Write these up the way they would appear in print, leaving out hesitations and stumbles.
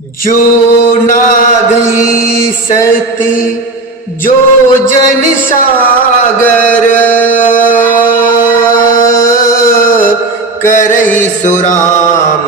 जो ना गई सती जो जन सागर, करई सुराम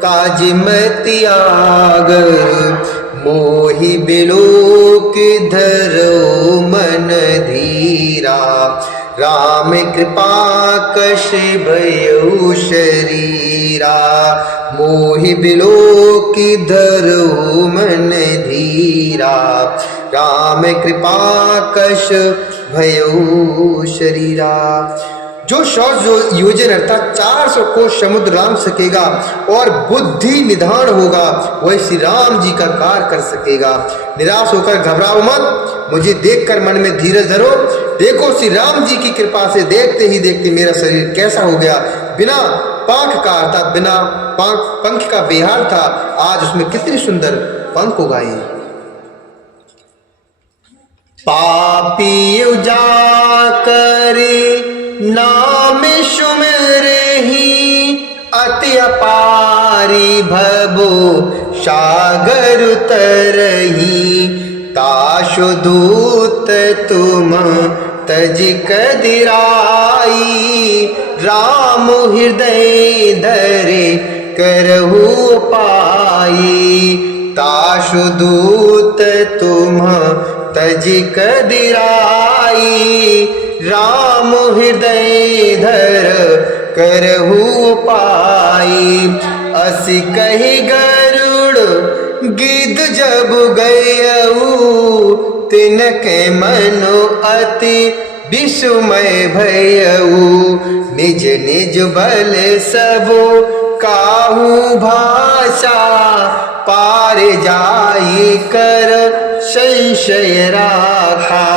काज मतियागर। मोहि बिलोक धरो मन धीरा, राम कृपा कष भयउ शरीरा। मोहि बिलोक धरो मन धीरा, राम कृपा कष भयउ शरीरा। जो 100 योजन अर्थात 400 कोस समुद्र लांघ सकेगा और बुद्धि निधान होगा, वही श्री राम जी का कार्य कर सकेगा। निराश होकर घबराओ मत, मुझे देखकर मन में धीरज धरो। देखो श्री राम जी की कृपा से देखते ही देखते मेरा शरीर कैसा हो गया। बिना पंख का अर्थात बिना पंख का बेहाल था, आज उसमें कितनी सुंदर पंख उगाए। पापी उजाकरे नाम सुमिरहि, अति अपारी भवो सागर तरहि। ताशु दूत तुम तज कदिराई, राम हृदय धरे करहु पाई। ताशु दूत तुम तज कदिराई, राम हृदय धर करहु पाई। असि कहि गरुड़ गिद्ध जब गयऊ, तिनके मनो अति विस्मय भयऊ। निज निज बल सबो काहू भाषा, पार जाई कर संशय राखा।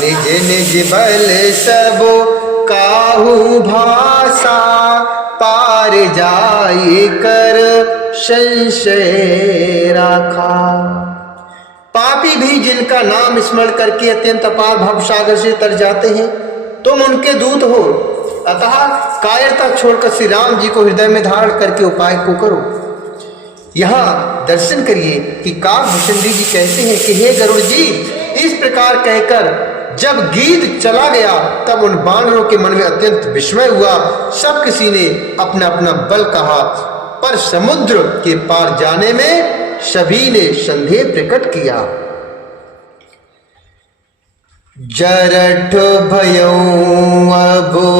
निज निज बल सबो काहू भाषा, पार जाई कर संशय राखा। पापी भी जिनका नाम स्मरण करके अत्यंत अपार भव सागर से तर जाते हैं, तुम उनके दूत हो। अतः कायरता छोड़कर श्री राम जी को हृदय में धारण करके उपाय को करो। यहाँ दर्शन करिए कि काकभूषण जी कहते हैं कि हे गरुड़ जी, इस प्रकार कहकर जब गिद्ध चला गया तब उन बानरों के मन में अत्यंत विस्मय हुआ। सब किसी ने अपना अपना बल कहा, पर समुद्र के पार जाने में सभी ने संदेह प्रकट किया। जरठ भयौ अबो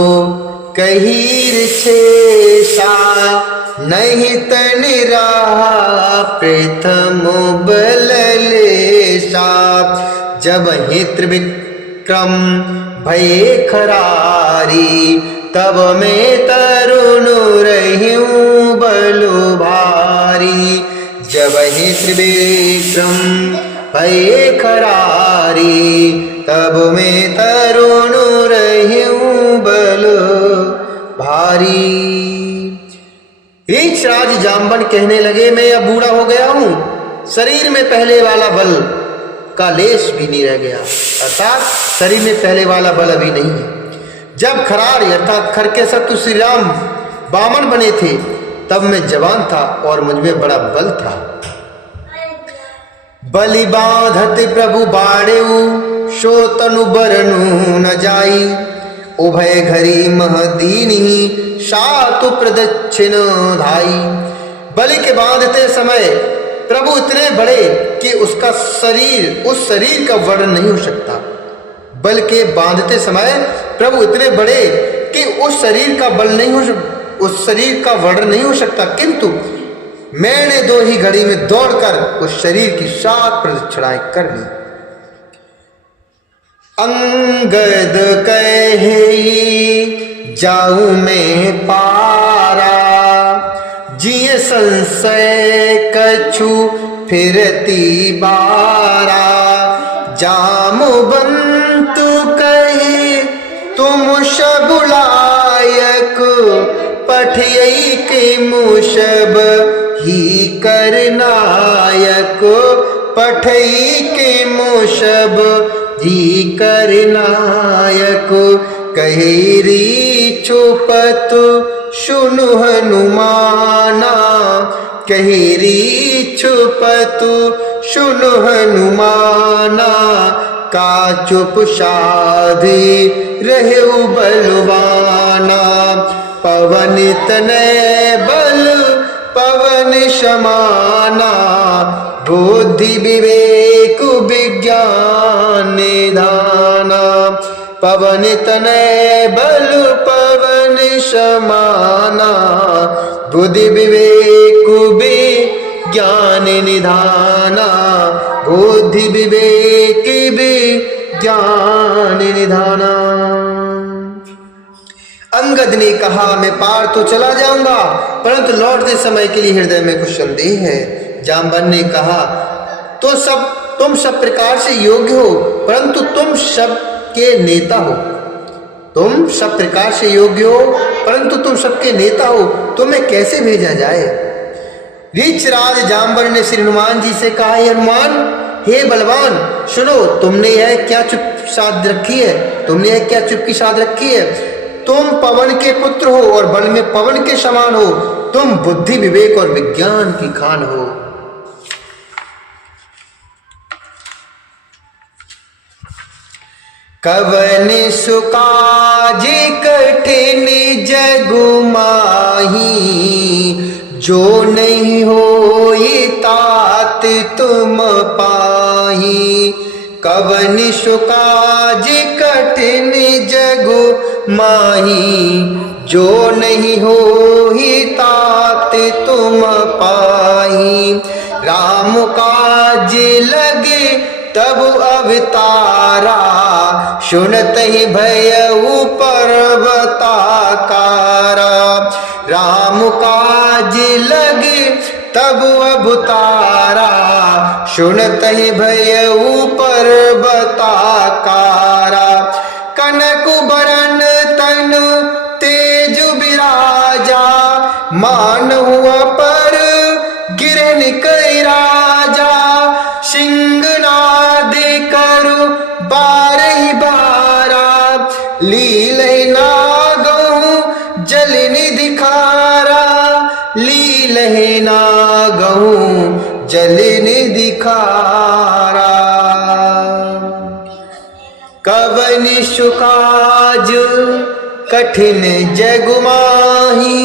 कहीर छेषा, नहीं तन रहा प्रथम बल लेसा। जब ही त्रिविक्रम भये खरारी, तब मैं तरुण रहियूं बलो भारी। जब ही त्रिविक्रम भये खरारी, तब मैं तरुण रहियूं बलो भारी। रीछराज जामवन कहने लगे, मैं अब बूढ़ा हो गया हूं, शरीर में पहले वाला बल का लेश भी नहीं रह गया, अर्थात शरीर में पहले वाला बल अभी नहीं है। जब खरार अर्थात खर के शत्रु श्री राम बामन बने थे, तब मैं जवान था और मुझ में बड़ा बल था। बलि बांधत प्रभु बाड़ेऊ, सो तनु बरनु न जाई। उभय घरी महदीनी, सातु प्रदक्षिण धाई। बलि के बांधते समय प्रभु इतने बड़े कि उसका शरीर उस शरीर का वर्णन नहीं हो सकता। बल के बांधते समय प्रभु इतने बड़े कि उस शरीर का बल नहीं हो, उस शरीर का वर्णन नहीं हो सकता। किंतु मैंने 2 ही घड़ी में दौड़कर उस शरीर की 7 प्रदक्षिणाएं कर ली। अंगद कहे जाऊं मैं पारा, जिये संशय कछु फिरती बारा। जामवंतु कहे तुम सब लायक, पठियई के मुशब ही करनायक। पठई के मुशब ही करनायक। कहेरी चुपत सुनु हनुमाना, कहेरी छुपतु सुनु हनुमाना, का चुप साधे रहु बलवाना। पवन तनय बल पवन समाना, बुद्धि विवेक विज्ञान निधाना। पवन तनय बल पवन समाना, बुद्धि विवेक विज्ञान निधाना। बुद्धि विवेक विज्ञान निधाना। अंगद ने कहा, मैं पार तो चला जाऊंगा, परंतु लौटते समय के लिए हृदय में कुछ संदेह है। जामवंत ने कहा, तुम सब प्रकार से योग्य हो, परंतु तुम सबके नेता हो। तुम सब प्रकार से योग्य हो, परंतु तुम सबके नेता हो, तुम्हें कैसे भेजा जाए? रीछराज जामवंत ने श्री हनुमान जी से कहा, हनुमान, हे बलवान, सुनो, तुमने यह क्या चुप साध रखी है? तुमने यह क्या चुप्पी साध रखी है? तुम पवन के पुत्र हो और बल में पवन के समान हो। तुम बुद्धि विवेक और विज्ञान की खान हो। कवन सुकाज कठिन जगु माही, जो नहीं होई तात तुम पाही। कवन सुकाज कठिन जगु माही, जो नहीं होई तात तुम पाही। राम काज लगे तब अवतारा, सुनत ही भयउ पर्वताकारा। राम काज लगे तब अवतारा, सुनत ही भयउ पर्वताकारा। कनक बरन तन तेज विराजा, मान हुआ पर गिरन कई राजा। सिंहनाद करु बारहि बारा, लीलहि नागहु जल निधि खारा। लीलहि नागहु जल निधि खारा। कवन सुकाज कठिन जगु माही,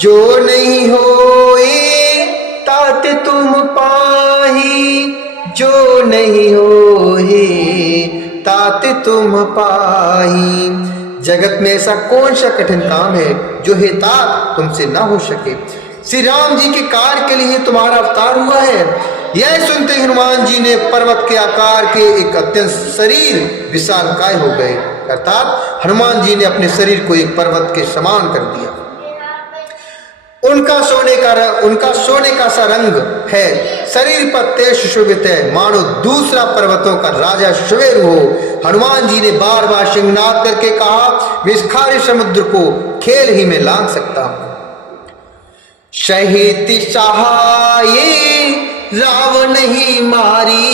जो नहीं होए तात तुम पाही। जो नहीं होए तात तुम पाही। जगत में ऐसा कौन सा कठिन काम है जो हे तात तुमसे ना हो सके? श्री राम जी के कार्य के लिए तुम्हारा अवतार हुआ है। यह सुनते हनुमान जी ने पर्वत के आकार के एक अत्यंत शरीर विशालकाय हो गए, अर्थात हनुमान जी ने अपने शरीर को एक पर्वत के समान कर दिया। उनका सोने का सा रंग है, शरीर पर तेज सुशोभित है, मानो दूसरा पर्वतों का राजा सुवेरु हो। हनुमान जी ने बार बार सिंहनाद करके कहा, मैं इस खारे समुद्र को खेल ही में लांघ सकता हूं। सहित सहाय रावण ही मारी,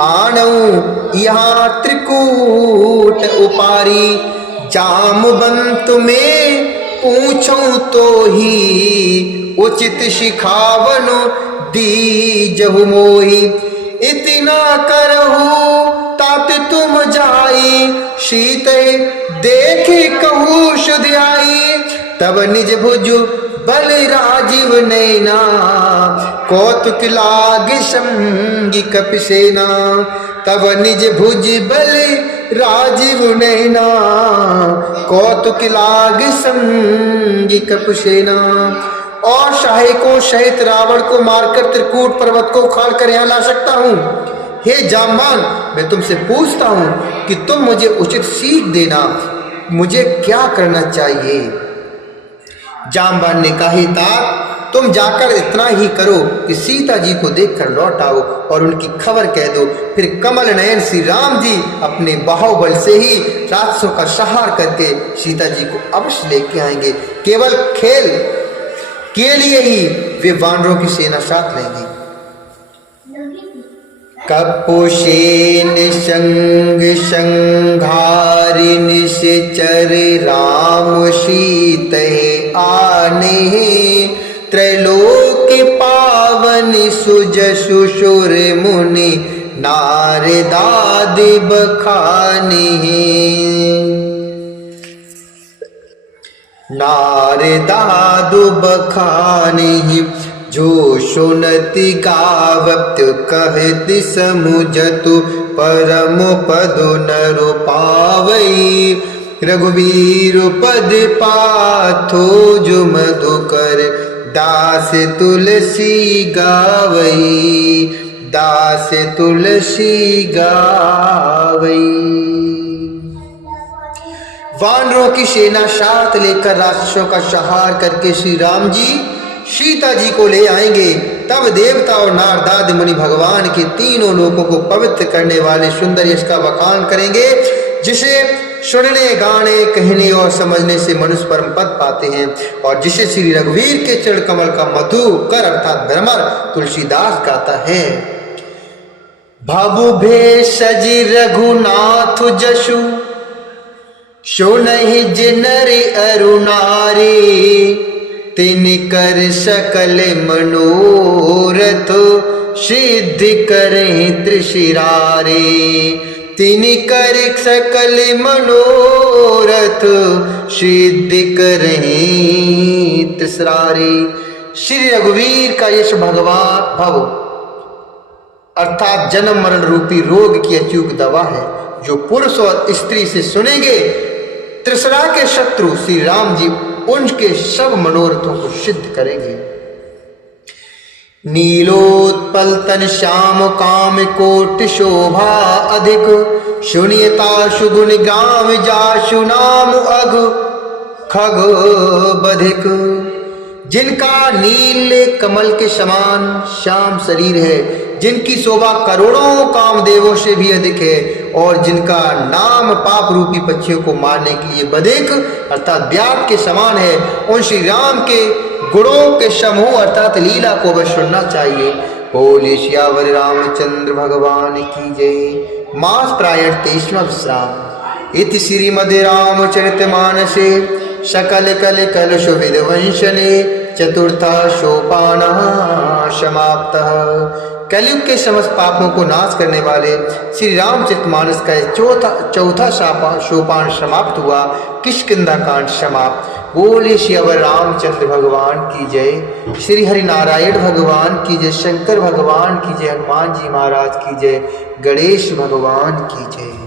आणऊ यहाँ त्रिकूट उपारी। जामवंत में पूछूं तो ही, उचित शिखावनो दीजहु मोहि। इतना करहु तात तुम जाई, सीते देखे कहूँ सुध आई। तब निज भुज बल राजीव नैना, कौतुक लाग संगी कपिसेना। तब निज भुज बल राजीव नैना, कौतुक लाग संगी कपिसेना। और सहायकों सहित रावण को मारकर त्रिकूट पर्वत को उखाड़ कर यहाँ ला सकता हूँ। हे जामवंत, मैं तुमसे पूछता हूँ कि तुम मुझे उचित सीख देना, मुझे क्या करना चाहिए? जामवंत ने कहा, तात तुम जाकर इतना ही करो कि सीता जी को देखकर लौट आओ और उनकी खबर कह दो। फिर कमल नयन श्री राम जी अपने बाहुबल से ही राक्षसों का संहार करके सीता जी को अवश्य लेके आएंगे। केवल खेल के लिए ही वे वानरों की सेना साथ लेंगे। कपुसेन संग संघारि निश्चर, राम सीते आने त्रैलोक सुजसु सुर मुनि नारदादि बखानी। नारदादु बखानी जो सुनति गावत कहति समुझतु परम पद नर पावई। रघुवीर पद पाथो जो मधुकर दास तुलसी गावई। दास तुलसी गावई। वानरों की सेना साथ लेकर राक्षसों का संहार करके श्री राम जी सीता जी को ले आएंगे। तब देवता और नारदादि मुनि भगवान के तीनों लोकों को पवित्र करने वाले सुंदर यश का बखान करेंगे, जिसे सुनने, गाने, कहने और समझने से मनुष्य परम पद पाते हैं, और जिसे श्री रघुवीर के चरण कमल का मधुकर अर्थात भ्रमर तुलसीदास गाता है। भाबु भेषज रघुनाथ जसु सुनहि जिनरि अरु नारी। तिन कर सकल मनोरथ सिद्धि करहि त्रिशिरारे। तिन कर सकल मनोरथ सिद्धि करहि त्रिशिरारे। श्री रघुवीर का यश भगवान भव अर्थात जन्म मरण रूपी रोग की अचूक दवा है, जो पुरुष और स्त्री से सुनेंगे। त्रिशरा के शत्रु श्री राम जी उनके सब मनोरथों को सिद्ध करेंगे। नीलोत्पल तन श्याम काम कोटि शोभा अधिक। सुनियता सुगुण ग्राम जासु नाम अघ खग बधिक। जिनका नील कमल के समान श्याम शरीर है, जिनकी शोभा करोड़ों कामदेवों से भी अधिक है, और जिनका नाम पाप रूपी पक्षियों को मारने के लिए बधिक अर्थात व्याध के समान है, उन श्री राम के गुणों के समूह अर्थात लीला को अवश्य सुनना चाहिए। बोले सियावर रामचंद्र भगवान की जय। मास प्रायण 23वां विश्राम। इति श्रीमद् रामचरितमानसे सकल कल कलुष विध्वंसने चतुर्था सोपानः समाप्तः। कलयुग के समस्त पापों को नाश करने वाले श्री रामचरितमानस का चौथा सोपान समाप्त हुआ। किष्किंधा कांड समाप्त। बोले श्री अवर रामचंद्र भगवान की जय। श्री हरि नारायण भगवान की जय। शंकर भगवान की जय। हनुमान जी महाराज की जय। गणेश भगवान की जय।